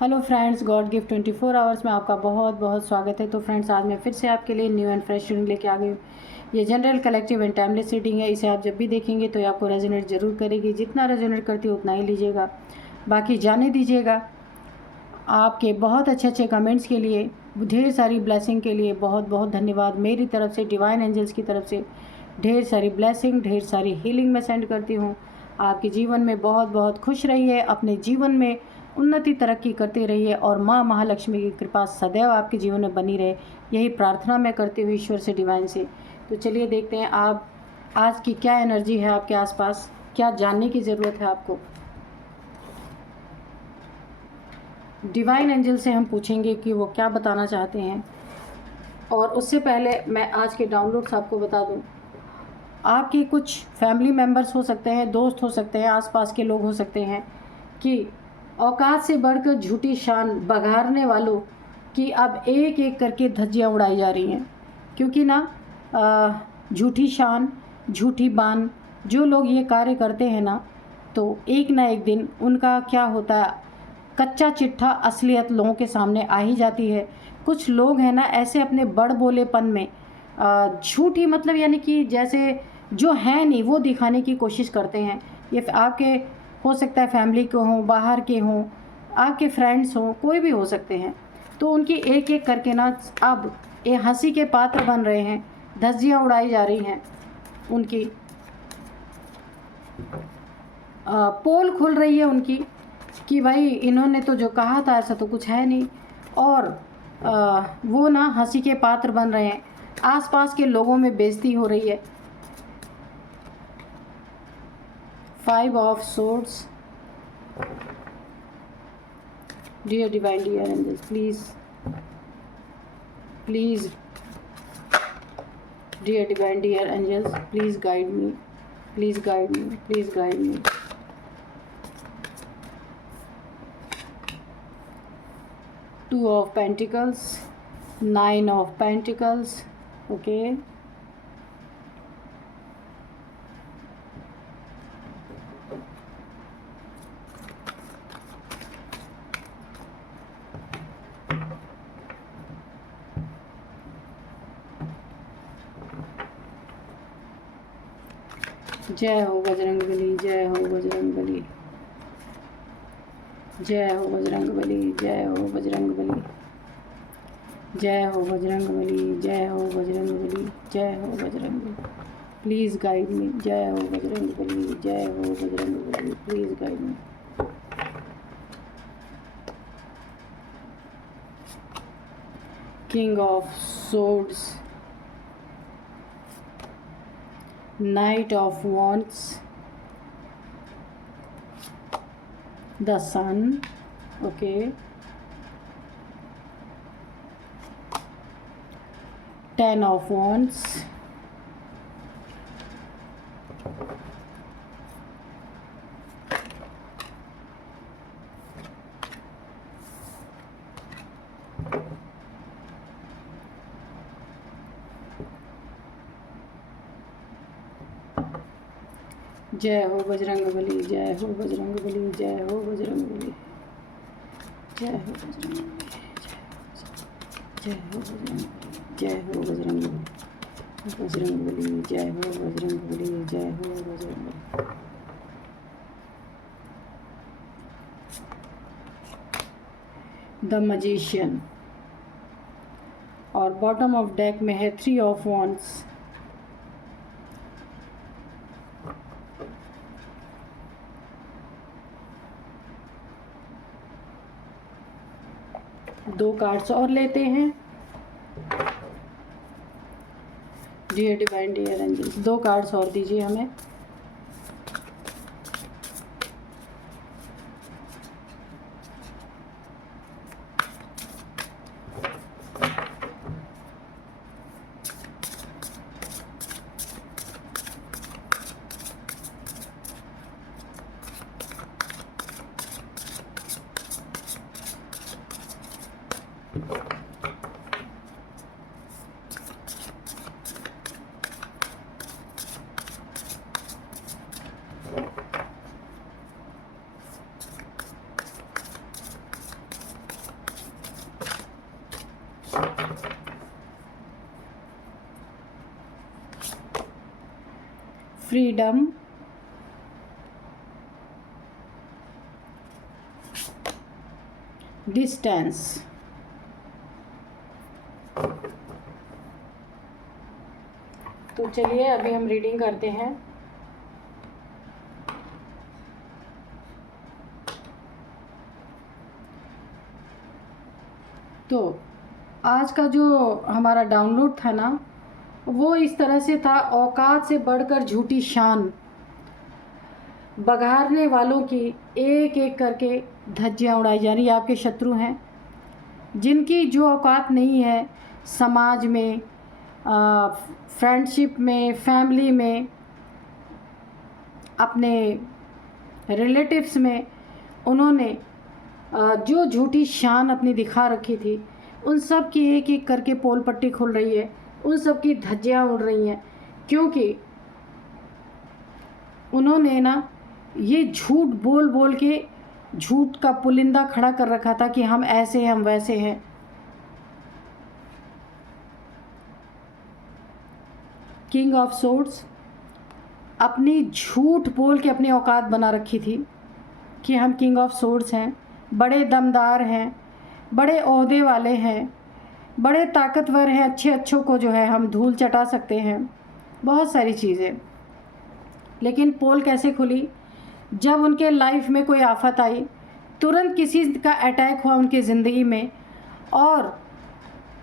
Hello friends, God gift 24 hours में आपका बहुत बहुत स्वागत है। तो फ्रेंड्स, आज मैं फिर से आपके लिए न्यू एंड फ्रेश रीडिंग लेके आ गई हूँ। ये general, collective and timeless reading है। इसे आप जब भी देखेंगे तो ये आपको रेजोनेट जरूर करेगी। जितना रेजोनेट करती है उतना ही लीजिएगा, बाकी जाने दीजिएगा। आपके बहुत अच्छे अच्छे कमेंट्स के लिए, ढेर सारी ब्लेसिंग के लिए बहुत बहुत धन्यवाद। मेरी तरफ से, डिवाइन एंजल्स की तरफ से ढेर सारी ब्लेसिंग, ढेर सारी हीलिंग मैं सेंड करती हूँ। आपके जीवन में बहुत बहुत खुश रहिए, अपने जीवन में उन्नति तरक्की करते रहिए और माँ महालक्ष्मी की कृपा सदैव आपके जीवन में बनी रहे, यही प्रार्थना मैं करती हुई ईश्वर से, डिवाइन से। तो चलिए देखते हैं आप आज की क्या एनर्जी है आपके आसपास, क्या जानने की ज़रूरत है आपको। डिवाइन एंजल से हम पूछेंगे कि वो क्या बताना चाहते हैं। और उससे पहले मैं आज के डाउनलोड्स आपको बता दूं। आपके कुछ फैमिली मेम्बर्स हो सकते हैं, दोस्त हो सकते हैं, आसपास के लोग हो सकते हैं कि औकात से बढ़कर झूठी शान बघारने वालों की अब एक एक करके धज्जियाँ उड़ाई जा रही हैं। क्योंकि ना झूठी शान, झूठी बान, जो लोग ये कार्य करते हैं ना, तो एक ना एक दिन उनका क्या होता है, कच्चा चिट्ठा असलियत लोगों के सामने आ ही जाती है। कुछ लोग हैं ना ऐसे अपने बड़ बोलेपन में झूठी, मतलब यानी कि जैसे जो है नहीं वो दिखाने की कोशिश करते हैं। ये आपके हो सकता है, फैमिली के हों, बाहर के हों, आपके फ्रेंड्स हों, कोई भी हो सकते हैं। तो उनकी एक एक करके ना अब ये हंसी के पात्र बन रहे हैं, धज्जियाँ उड़ाई जा रही हैं उनकी, पोल खुल रही है उनकी कि भाई इन्होंने तो जो कहा था ऐसा तो कुछ है नहीं। और वो ना हंसी के पात्र बन रहे हैं, आसपास के लोगों में बेइज्जती हो रही है। 5 of swords. Dear divine, dear angels, please dear divine, dear angels, please guide me, please guide me, please guide me. Two of Pentacles, 9 of Pentacles, okay. जय हो बजरंगबली, जय हो बजरंगबली, जय हो बजरंगबली, जय हो बजरंगबली, जय हो बजरंगबली, जय हो बजरंगबली, जय हो बजरंगबली, प्लीज़ गाइड मी। जय हो बजरंगबली, जय हो Bajrangbali, please guide me. King of swords, Knight of Wands, the Sun, okay, 10 of Wands, जय हो बजरंगबली, जय हो बजरंगबली, जय हो बजरंगबली, जय हो बजरंगबली, जय हो बजरंगबली, जय हो बजरंगबली, बजरंगबली, जय हो बजरंगबली, जय हो बजरंगबली। The magician. और बॉटम ऑफ डेक में है 3 ऑफ वॉन्ड्स, दो कार्ड्स और लेते हैं। Dear divine, dear angels, 2 cards और दीजिए हमें। Freedom distance. तो चलिए अभी हम रीडिंग करते हैं। तो आज का जो हमारा डाउनलोड था ना, वो इस तरह से था, औकात से बढ़कर झूठी शान, बघारने वालों की एक एक करके धज्जियाँ उड़ाई जा रही। आपके शत्रु हैं जिनकी जो औकात नहीं है समाज में, फ्रेंडशिप में, फैमिली में, अपने रिलेटिव्स में, उन्होंने जो झूठी शान अपनी दिखा रखी थी, उन सब की एक एक करके पोल पट्टी खुल रही है, उन सब की धज्जियाँ उड़ रही हैं, क्योंकि उन्होंने ना ये झूठ बोल बोल के झूठ का पुलिंदा खड़ा कर रखा था कि हम ऐसे हैं, हम वैसे हैं। किंग ऑफ सोर्ड्स अपनी झूठ बोल के अपनी औकात बना रखी थी कि हम किंग ऑफ सोर्ड्स हैं, बड़े दमदार हैं, बड़े ओहदे वाले हैं, बड़े ताकतवर हैं, अच्छे अच्छों को जो है हम धूल चटा सकते हैं, बहुत सारी चीज़ें। लेकिन पोल कैसे खुली? जब उनके लाइफ में कोई आफत आई, तुरंत किसी का अटैक हुआ उनकी ज़िंदगी में, और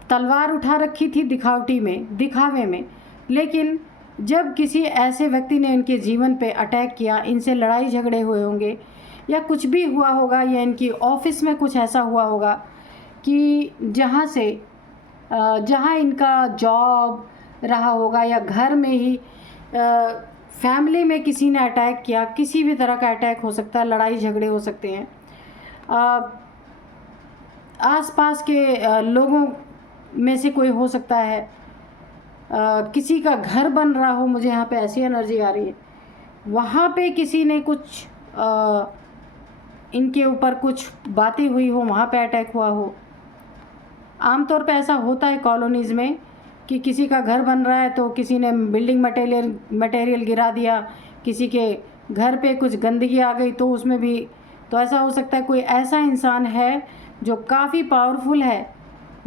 तलवार उठा रखी थी दिखावटी में, दिखावे में। लेकिन जब किसी ऐसे व्यक्ति ने इनके जीवन पे अटैक किया, इनसे लड़ाई झगड़े हुए होंगे या कुछ भी हुआ होगा, या इनकी ऑफिस में कुछ ऐसा हुआ होगा कि जहाँ इनका जॉब रहा होगा, या घर में ही फैमिली में किसी ने अटैक किया, किसी भी तरह का अटैक हो सकता है, लड़ाई झगड़े हो सकते हैं, आसपास के लोगों में से कोई हो सकता है, किसी का घर बन रहा हो, मुझे यहाँ पे ऐसी एनर्जी आ रही है, वहाँ पे किसी ने कुछ इनके ऊपर कुछ बातें हुई हो, वहाँ पे अटैक हुआ हो। आमतौर पे ऐसा होता है कॉलोनीज़ में कि किसी का घर बन रहा है तो किसी ने बिल्डिंग मटेरियल गिरा दिया, किसी के घर पे कुछ गंदगी आ गई तो उसमें भी, तो ऐसा हो सकता है कोई ऐसा इंसान है जो काफ़ी पावरफुल है,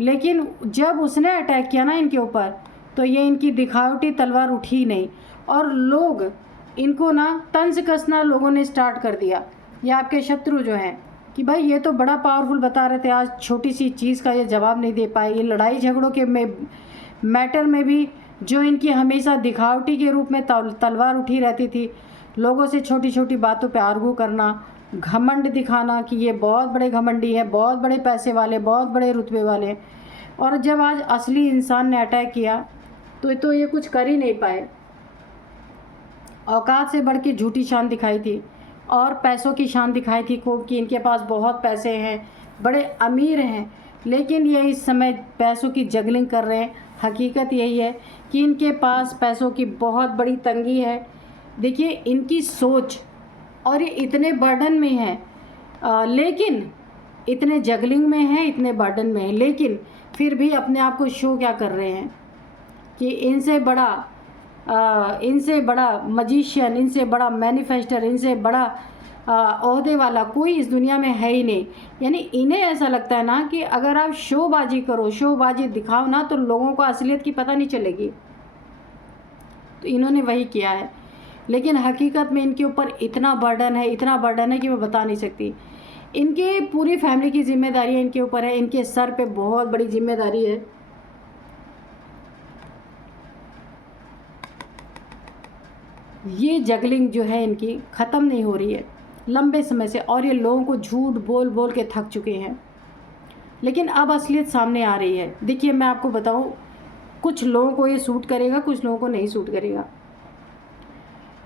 लेकिन जब उसने अटैक किया ना इनके ऊपर, तो ये इनकी दिखावटी तलवार उठी नहीं, और लोग इनको ना तंज कसना लोगों ने स्टार्ट कर दिया। ये आपके शत्रु जो हैं कि भाई ये तो बड़ा पावरफुल बता रहे थे, आज छोटी सी चीज़ का ये जवाब नहीं दे पाए। ये लड़ाई झगड़ों के मैटर में भी जो इनकी हमेशा दिखावटी के रूप में तलवार उठी रहती थी, लोगों से छोटी छोटी बातों पे आर्गू करना, घमंड दिखाना कि ये बहुत बड़े घमंडी है, बहुत बड़े पैसे वाले, बहुत बड़े रुतबे वाले, और जब आज असली इंसान ने अटैक किया तो ये कुछ कर ही नहीं पाए। औकात से बढ़ के झूठी शान दिखाई थी, और पैसों की शान दिखाई थी खूब कि इनके पास बहुत पैसे हैं, बड़े अमीर हैं, लेकिन ये इस समय पैसों की जगलिंग कर रहे हैं। हकीकत यही है कि इनके पास पैसों की बहुत बड़ी तंगी है। देखिए इनकी सोच, और ये इतने बर्डन में है, लेकिन इतने जगलिंग में है, इतने बर्डन में है, लेकिन फिर भी अपने आप को शो क्या कर रहे हैं कि इनसे बड़ा मजिशियन, इनसे बड़ा मैनिफेस्टर, इनसे बड़ा ओहदे वाला कोई इस दुनिया में है ही नहीं। यानी इन्हें ऐसा लगता है ना कि अगर आप शोबाजी करो, शोबाजी दिखाओ ना, तो लोगों को असलियत की पता नहीं चलेगी। तो इन्होंने वही किया है, लेकिन हकीकत में इनके ऊपर इतना बर्डन है, इतना बर्डन है कि मैं बता नहीं सकती। इनके पूरी फैमिली की जिम्मेदारी इनके ऊपर है, इनके सर पे बहुत बड़ी जिम्मेदारी है। ये जगलिंग जो है इनकी ख़त्म नहीं हो रही है लंबे समय से, और ये लोगों को झूठ बोल बोल के थक चुके हैं, लेकिन अब असलियत सामने आ रही है। देखिए मैं आपको बताऊं, कुछ लोगों को ये सूट करेगा, कुछ लोगों को नहीं सूट करेगा।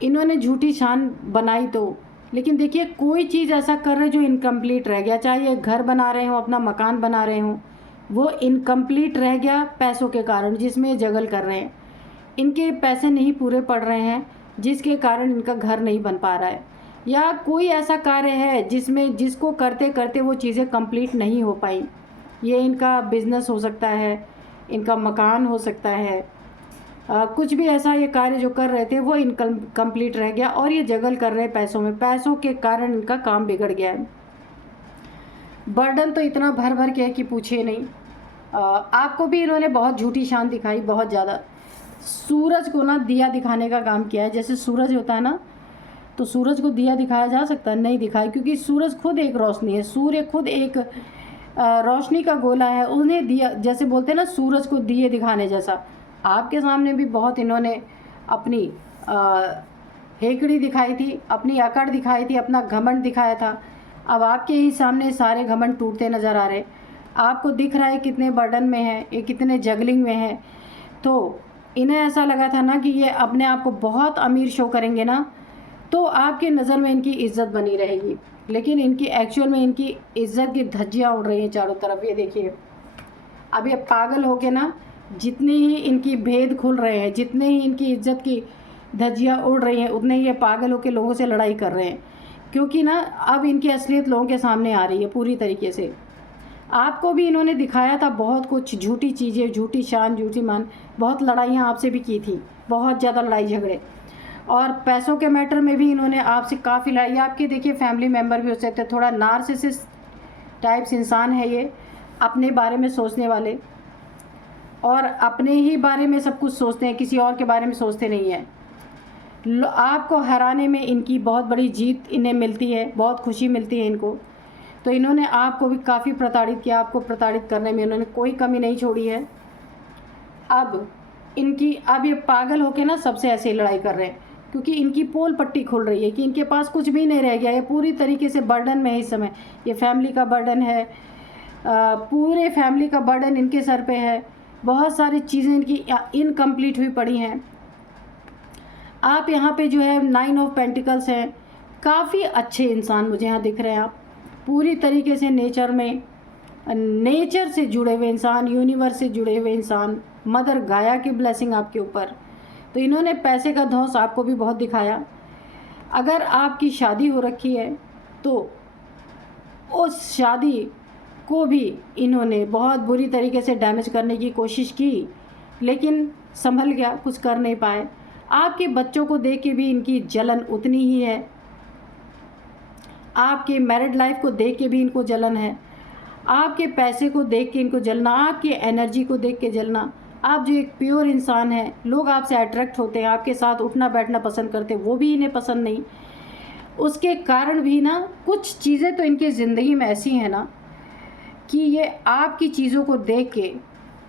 इन्होंने झूठी शान बनाई तो, लेकिन देखिए कोई चीज़ ऐसा कर रहे जो इनकम्प्लीट रह गया, चाहे ये घर बना रहे हों, अपना मकान बना रहे हों, वो इनकम्प्लीट रह गया पैसों के कारण, जिसमें ये जगल कर रहे हैं। इनके पैसे नहीं पूरे पड़ रहे हैं, जिसके कारण इनका घर नहीं बन पा रहा है, या कोई ऐसा कार्य है जिसको करते करते वो चीज़ें कंप्लीट नहीं हो पाई। ये इनका बिजनेस हो सकता है, इनका मकान हो सकता है, कुछ भी ऐसा ये कार्य जो कर रहे थे वो इनकम्प्लीट रह गया और ये जगल कर रहे हैं पैसों में, पैसों के कारण इनका काम बिगड़ गया है। बर्डन तो इतना भर भर के है कि पूछिए नहीं। आपको भी इन्होंने बहुत झूठी शान दिखाई, बहुत ज़्यादा। सूरज को ना दिया दिखाने का काम किया है। जैसे सूरज होता है ना, तो सूरज को दिया दिखाया जा सकता है? नहीं दिखाया, क्योंकि सूरज खुद एक रोशनी है, सूर्य खुद एक रोशनी का गोला है। उन्हें दिया, जैसे बोलते हैं ना, सूरज को दिए दिखाने जैसा। आपके सामने भी बहुत इन्होंने अपनी हेकड़ी दिखाई थी, अपनी अकड़ दिखाई थी, अपना घमंड दिखाया था। अब आपके ही सामने सारे घमंड टूटते नज़र आ रहे। आपको दिख रहा है कितने बर्डन में है, ये कितने जगलिंग में है। तो इन्हें ऐसा लगा था ना कि ये अपने आप को बहुत अमीर शो करेंगे ना, तो आपकी नज़र में इनकी इज़्ज़त बनी रहेगी। लेकिन इनकी एक्चुअल में इनकी इज़्ज़त की धज्जियाँ उड़ रही हैं चारों तरफ। ये देखिए, अब ये पागल हो के ना, जितने ही इनकी भेद खुल रहे हैं, जितने ही इनकी इज़्ज़त की धज्जियाँ उड़ रही हैं, उतने ही ये पागल होकर लोगों से लड़ाई कर रहे हैं। क्योंकि ना अब इनकी असलियत लोगों के सामने आ रही है पूरी तरीके से। आपको भी इन्होंने दिखाया था बहुत कुछ, झूठी चीज़ें, झूठी शान, झूठी मान। बहुत लड़ाइयाँ आपसे भी की थी, बहुत ज़्यादा लड़ाई झगड़े, और पैसों के मैटर में भी इन्होंने आपसे काफ़ी लड़ाई। आपके देखिए फैमिली मेम्बर भी हो सकते हैं, थोड़ा नार्सिसिस्ट टाइप्स इंसान है ये, अपने बारे में सोचने वाले, और अपने ही बारे में सब कुछ सोचते हैं, किसी और के बारे में सोचते नहीं हैं। आपको हराने में इनकी बहुत बड़ी जीत इन्हें मिलती है, बहुत खुशी मिलती है इनको। तो इन्होंने आपको भी काफ़ी प्रताड़ित किया, आपको प्रताड़ित करने में इन्होंने कोई कमी नहीं छोड़ी है। अब ये पागल होके ना सबसे ऐसे ही लड़ाई कर रहे हैं, क्योंकि इनकी पोल पट्टी खुल रही है कि इनके पास कुछ भी नहीं रह गया। ये पूरी तरीके से बर्डन में है इस समय। ये फैमिली का बर्डन है, पूरे फैमिली का बर्डन इनके सर पे है। बहुत सारी चीज़ें इनकी इनकम्प्लीट हुई पड़ी हैं। आप यहाँ पे जो है 9 ऑफ पेंटिकल्स हैं, काफ़ी अच्छे इंसान मुझे यहाँ दिख रहे हैं। आप पूरी तरीके से नेचर से जुड़े हुए इंसान, यूनिवर्स से जुड़े हुए इंसान, मदर गाया की ब्लेसिंग आपके ऊपर। तो इन्होंने पैसे का धौंस आपको भी बहुत दिखाया। अगर आपकी शादी हो रखी है तो उस शादी को भी इन्होंने बहुत बुरी तरीके से डैमेज करने की कोशिश की, लेकिन संभल गया, कुछ कर नहीं पाए। आपके बच्चों को देख के भी इनकी जलन उतनी ही है, आपके मैरिड लाइफ को देख के भी इनको जलन है, आपके पैसे को देख के इनको जलना, आपकी एनर्जी को देख के जलना। आप जो एक प्योर इंसान है, लोग आपसे अट्रैक्ट होते हैं, आपके साथ उठना बैठना पसंद करते हैं, वो भी इन्हें पसंद नहीं। उसके कारण भी ना कुछ चीज़ें तो इनकी ज़िंदगी में ऐसी हैं ना कि ये आपकी चीज़ों को देख के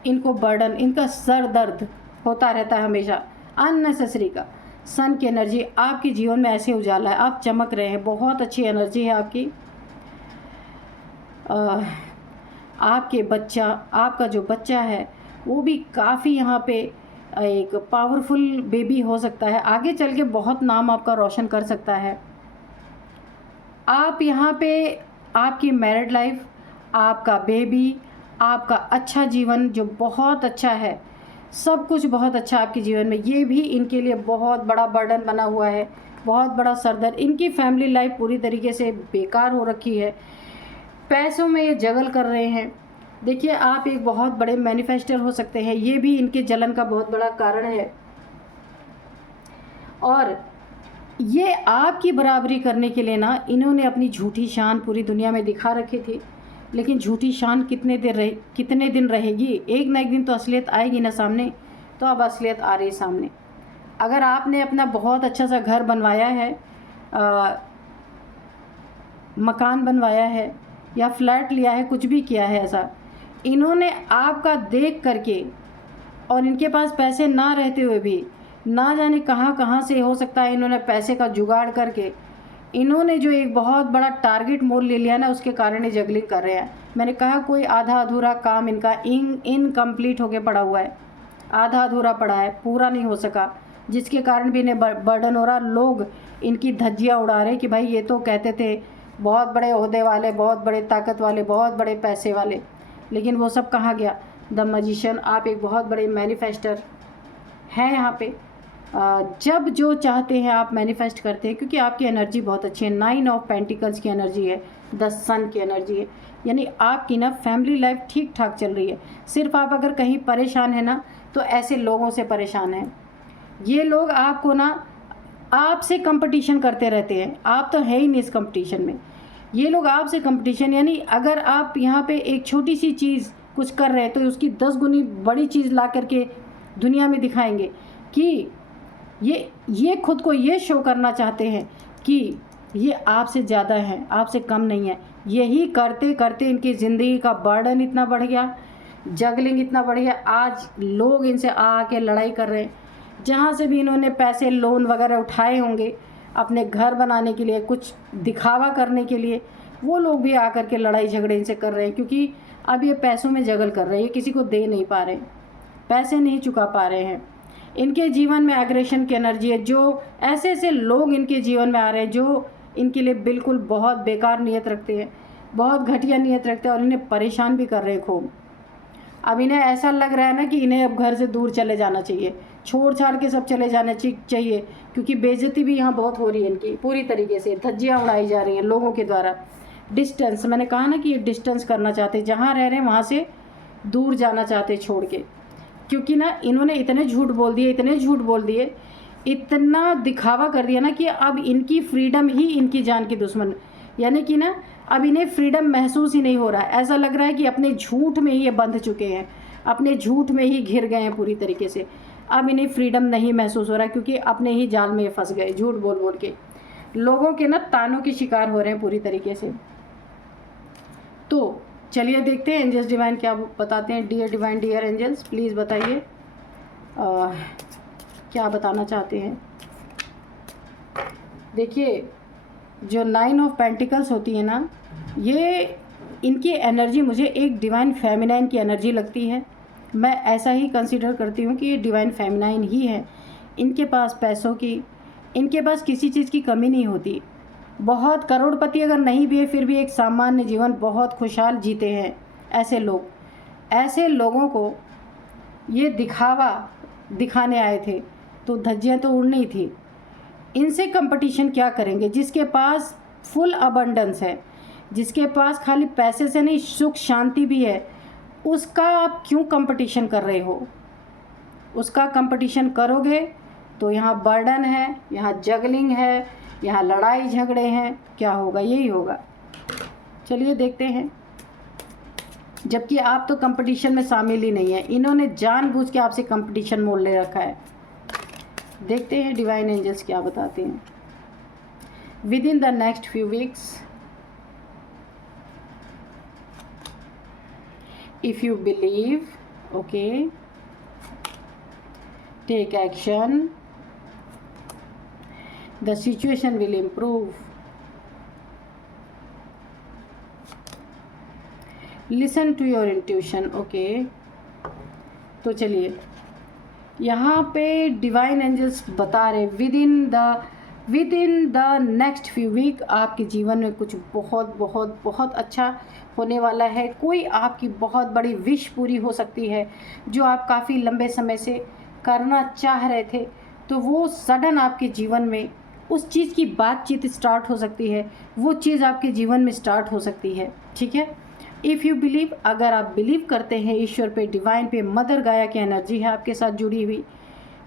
इनको बर्डन, इनका सर दर्द होता रहता है हमेशा, अननेसेसरी का। सन की एनर्जी आपके जीवन में ऐसे उजाला है, आप चमक रहे हैं, बहुत अच्छी एनर्जी है आपकी। आपका जो बच्चा है वो भी काफ़ी यहाँ पे एक पावरफुल बेबी हो सकता है, आगे चल के बहुत नाम आपका रोशन कर सकता है। आप यहाँ पे आपकी मैरिड लाइफ, आपका बेबी, आपका अच्छा जीवन जो बहुत अच्छा है, सब कुछ बहुत अच्छा आपके जीवन में, ये भी इनके लिए बहुत बड़ा बर्डन बना हुआ है, बहुत बड़ा सरदर्द। इनकी फैमिली लाइफ पूरी तरीके से बेकार हो रखी है, पैसों में ये जगल कर रहे हैं। देखिए, आप एक बहुत बड़े मैनिफेस्टर हो सकते हैं, ये भी इनके जलन का बहुत बड़ा कारण है। और ये आपकी बराबरी करने के लिए ना इन्होंने अपनी झूठी शान पूरी दुनिया में दिखा रखी थी, लेकिन झूठी शान कितने दिन रहेगी? एक ना एक दिन तो असलियत आएगी ना सामने। तो अब असलियत आ रही सामने। अगर आपने अपना बहुत अच्छा सा घर बनवाया है, मकान बनवाया है या फ्लैट लिया है, कुछ भी किया है ऐसा, इन्होंने आपका देख करके, और इनके पास पैसे ना रहते हुए भी ना जाने कहाँ से हो सकता है इन्होंने पैसे का जुगाड़ करके इन्होंने जो एक बहुत बड़ा टारगेट मोल ले लिया ना, उसके कारण ये जगलिंग कर रहे हैं। मैंने कहा कोई आधा अधूरा काम इनका इनकम्प्लीट होके पड़ा हुआ है, आधा अधूरा पड़ा है, पूरा नहीं हो सका, जिसके कारण भी इन्हें बर्डन हो रहा। लोग इनकी धज्जियाँ उड़ा रहे कि भाई ये तो कहते थे बहुत बड़े ओहदे वाले, बहुत बड़े ताकत वाले, बहुत बड़े पैसे वाले, लेकिन वो सब कहाँ गया? द मैजिशियन, आप एक बहुत बड़े मैनिफेस्टर हैं यहाँ पे। जब जो चाहते हैं आप मैनिफेस्ट करते हैं, क्योंकि आपकी एनर्जी बहुत अच्छी है। 9 ऑफ पेंटिकल्स की एनर्जी है, 10 सन की एनर्जी है, यानी आपकी ना फैमिली लाइफ ठीक ठाक चल रही है। सिर्फ आप अगर कहीं परेशान है ना, तो ऐसे लोगों से परेशान हैं। ये लोग आपको ना आपसे कंपटीशन करते रहते हैं, आप तो है ही नहीं इस कंपटीशन में। ये लोग आपसे कंपटीशन, यानी अगर आप यहाँ पे एक छोटी सी चीज़ कुछ कर रहे हैं तो उसकी 10 गुनी बड़ी चीज़ ला करके दुनिया में दिखाएंगे कि ये खुद को ये शो करना चाहते हैं कि ये आपसे ज़्यादा है, आपसे कम नहीं है। यही करते करते इनकी ज़िंदगी का बर्डन इतना बढ़ गया, जगलिंग इतना बढ़ गया। आज लोग इनसे आके लड़ाई कर रहे हैं। जहाँ से भी इन्होंने पैसे लोन वगैरह उठाए होंगे अपने घर बनाने के लिए, कुछ दिखावा करने के लिए, वो लोग भी आकर के लड़ाई झगड़े इनसे कर रहे हैं, क्योंकि अब ये पैसों में जगल कर रहे हैं, किसी को दे नहीं पा रहे, पैसे नहीं चुका पा रहे हैं। इनके जीवन में एग्रेशन की एनर्जी है। जो ऐसे ऐसे लोग इनके जीवन में आ रहे हैं जो इनके लिए बिल्कुल बहुत बेकार नीयत रखते हैं, बहुत घटिया नीयत रखते हैं और इन्हें परेशान भी कर रहे हैं खूब। अब इन्हें ऐसा लग रहा है ना कि इन्हें अब घर से दूर चले जाना चाहिए, छोड़ छाड़ के सब चले जाना चाहिए, क्योंकि बेइज्जती भी यहाँ बहुत हो रही है इनकी, पूरी तरीके से धज्जियाँ उड़ाई जा रही हैं लोगों के द्वारा। डिस्टेंस, मैंने कहा ना कि ये डिस्टेंस करना चाहते, जहाँ रह रहे हैं वहाँ से दूर जाना चाहते छोड़ के, क्योंकि ना इन्होंने इतने झूठ बोल दिए, इतने झूठ बोल दिए, इतना दिखावा कर दिया ना कि अब इनकी फ्रीडम ही इनकी जान की दुश्मन, यानी कि ना अब इन्हें फ्रीडम महसूस ही नहीं हो रहा है। ऐसा लग रहा है कि अपने झूठ में ही ये बंध चुके हैं, अपने झूठ में ही घिर गए हैं पूरी तरीके से। अब इन्हें फ्रीडम नहीं महसूस हो रहा है, क्योंकि अपने ही जाल में फंस गए, झूठ बोल बोल के लोगों के ना तानों के शिकार हो रहे हैं पूरी तरीके से। तो चलिए देखते हैं एंजल्स डिवाइन क्या बताते हैं। Dear divine, dear angels, please बताइए क्या बताना चाहते हैं। देखिए, जो 9 ऑफ पेंटिकल्स होती है ना, ये इनकी एनर्जी मुझे एक डिवाइन फेमिनाइन की एनर्जी लगती है। मैं ऐसा ही कंसीडर करती हूँ कि ये डिवाइन फेमिनाइन ही है। इनके पास पैसों की, इनके पास किसी चीज़ की कमी नहीं होती। बहुत करोड़पति अगर नहीं भी है, फिर भी एक सामान्य जीवन बहुत खुशहाल जीते हैं ऐसे लोग। ऐसे लोगों को ये दिखावा दिखाने आए थे तो धज्जियाँ तो उड़नी ही थी। इनसे कंपटीशन क्या करेंगे? जिसके पास फुल अबंडेंस है, जिसके पास खाली पैसे से नहीं सुख शांति भी है, उसका आप क्यों कंपटीशन कर रहे हो? उसका कंपटीशन करोगे तो यहाँ बर्डन है, यहाँ जगलिंग है, यहाँ लड़ाई झगड़े हैं, क्या होगा? यही होगा। चलिए देखते हैं। जबकि आप तो कंपटीशन में शामिल ही नहीं है, इन्होंने जानबूझ के आपसे कंपटीशन मोल ले रखा है। देखते हैं डिवाइन एंजल्स क्या बताते हैं। Within the next few weeks, if you believe, okay, take action, the situation will improve. Listen to your intuition. Okay, तो चलिए यहाँ पे डिवाइन एंजल्स बता रहे within the next few week आपके जीवन में कुछ बहुत बहुत बहुत अच्छा होने वाला है। कोई आपकी बहुत बड़ी विश पूरी हो सकती है जो आप काफ़ी लंबे समय से करना चाह रहे थे, तो वो सडन आपके जीवन में उस चीज़ की बातचीत स्टार्ट हो सकती है, वो चीज़ आपके जीवन में स्टार्ट हो सकती है। ठीक है, इफ़ यू बिलीव, अगर आप बिलीव करते हैं ईश्वर पे, डिवाइन पे, मदर गाया की एनर्जी है आपके साथ जुड़ी हुई,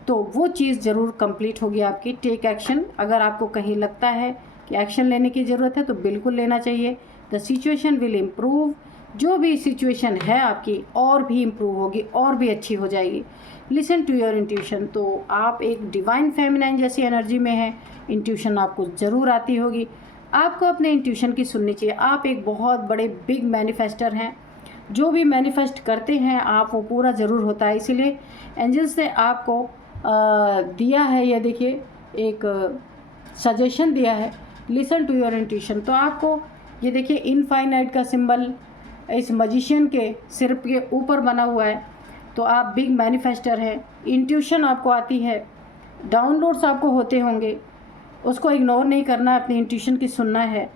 तो वो चीज़ ज़रूर कंप्लीट होगी आपकी। टेक एक्शन, अगर आपको कहीं लगता है कि एक्शन लेने की ज़रूरत है तो बिल्कुल लेना चाहिए। द सिचुएशन विल इम्प्रूव, जो भी सिचुएशन है आपकी और भी इम्प्रूव होगी और भी अच्छी हो जाएगी। लिसन टू योर इंट्यूशन, तो आप एक डिवाइन फेमिनाइन जैसी एनर्जी में हैं, इंट्यूशन आपको ज़रूर आती होगी, आपको अपने इंट्यूशन की सुननी चाहिए। आप एक बहुत बड़े बिग मैनिफेस्टर हैं, जो भी मैनिफेस्ट करते हैं आप वो पूरा ज़रूर होता है। इसीलिए एंजल्स ने आपको दिया है, ये देखिए एक सजेशन दिया है, लिसन टू योर इंट्यूशन। तो आपको ये देखिए इनफाइनाइट का सिंबल इस मजिशियन के सिर के ऊपर बना हुआ है, तो आप बिग मैनिफेस्टर हैं। इंट्यूशन आपको आती है, डाउनलोड्स आपको होते होंगे, उसको इग्नोर नहीं करना है, अपनी इंट्यूशन की सुनना है।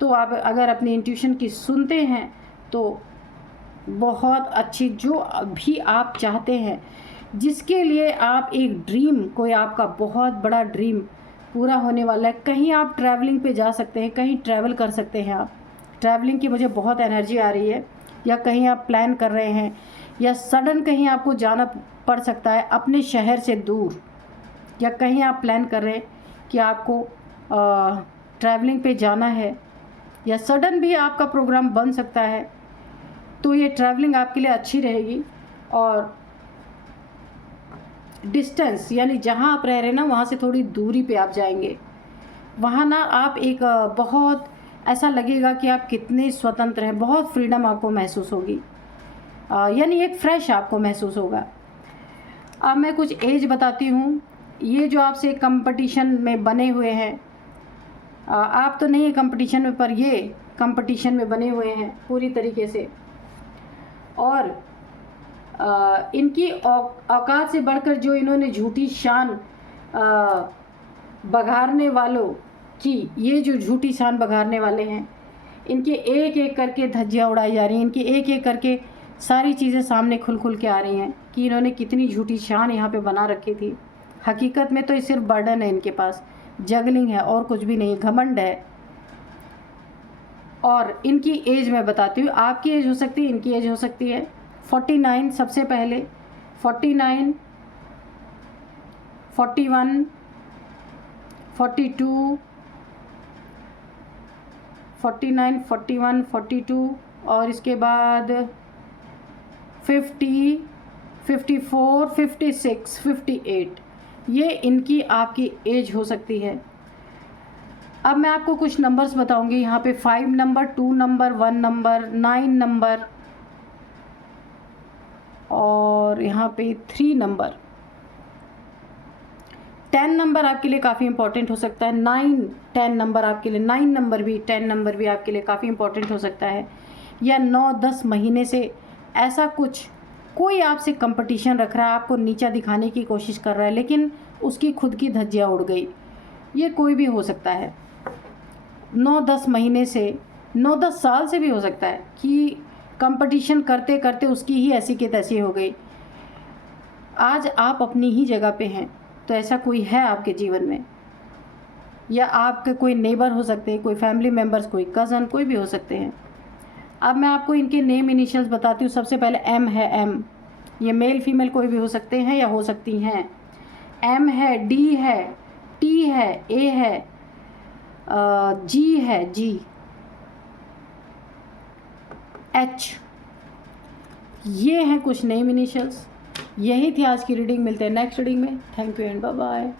तो आप अगर अपनी इंट्यूशन की सुनते हैं तो बहुत अच्छी, जो भी आप चाहते हैं, जिसके लिए आप एक ड्रीम, कोई आपका बहुत बड़ा ड्रीम पूरा होने वाला है। कहीं आप ट्रैवलिंग पे जा सकते हैं, कहीं ट्रैवल कर सकते हैं आप। ट्रैवलिंग की मुझे बहुत एनर्जी आ रही है, या कहीं आप प्लान कर रहे हैं, या सडन कहीं आपको जाना पड़ सकता है अपने शहर से दूर, या कहीं आप प्लान कर रहे हैं कि आपको ट्रैवलिंग पे जाना है, या सडन भी आपका प्रोग्राम बन सकता है। तो ये ट्रैवलिंग आपके लिए अच्छी रहेगी। और डिस्टेंस यानी जहाँ आप रह रहे हैं ना, वहाँ से थोड़ी दूरी पे आप जाएंगे। वहाँ ना आप एक बहुत ऐसा लगेगा कि आप कितने स्वतंत्र हैं, बहुत फ्रीडम आपको महसूस होगी, यानी एक फ्रेश आपको महसूस होगा। अब मैं कुछ एज बताती हूँ। ये जो आपसे कंपटीशन में बने हुए हैं, आप तो नहीं है कंपटीशन में, पर ये कंपटीशन में बने हुए हैं पूरी तरीके से। और इनकी औकात से बढ़कर जो इन्होंने झूठी शान बघारने वालों की, ये जो झूठी शान बघारने वाले हैं, इनके एक एक करके धज्जियाँ उड़ाई जा रही हैं। इनकी एक एक करके सारी चीज़ें सामने खुल खुल के आ रही हैं कि इन्होंने कितनी झूठी शान यहाँ पे बना रखी थी। हकीकत में तो ये सिर्फ बर्डन है इनके पास, जगलिंग है और कुछ भी नहीं, घमंड है। और इनकी एज मैं बताती हूँ, आपकी एज हो सकती है, इनकी एज हो सकती है 49 सबसे पहले, 49, 41, 42, 49, 41, 42 और इसके बाद 50, 54, 56, 58, ये इनकी आपकी एज हो सकती है। अब मैं आपको कुछ नंबर्स बताऊंगी। यहाँ पे 5 नंबर, 2 नंबर, 1 नंबर, 9 नंबर और यहाँ पे 3 नंबर। 10 नंबर आपके लिए काफ़ी इंपॉर्टेंट हो सकता है। 9, 10 नंबर आपके लिए, 9 नंबर भी, 10 नंबर भी आपके लिए काफ़ी इंपॉर्टेंट हो सकता है। या 9-10 महीने से ऐसा कुछ कोई आपसे कंपटीशन रख रहा है, आपको नीचा दिखाने की कोशिश कर रहा है, लेकिन उसकी खुद की धज्जियाँ उड़ गई। ये कोई भी हो सकता है। 9-10 महीने से, 9-10 साल से भी हो सकता है कि कंपटीशन करते करते उसकी ही ऐसी की तैसी हो गई। आज आप अपनी ही जगह पे हैं, तो ऐसा कोई है आपके जीवन में, या आपके कोई नेबर हो सकते हैं, कोई फैमिली मेम्बर्स, कोई कज़न, कोई भी हो सकते हैं। अब मैं आपको इनके नेम इनिशियल्स बताती हूँ। सबसे पहले एम है, एम, ये मेल फीमेल कोई भी हो सकते हैं या हो सकती हैं। एम है, डी है, टी है, ए है, जी है, जी, एच, ये हैं कुछ नेम इनिशियल्स। यही थी आज की रीडिंग। मिलते हैं नेक्स्ट रीडिंग में। Thank you and bye bye.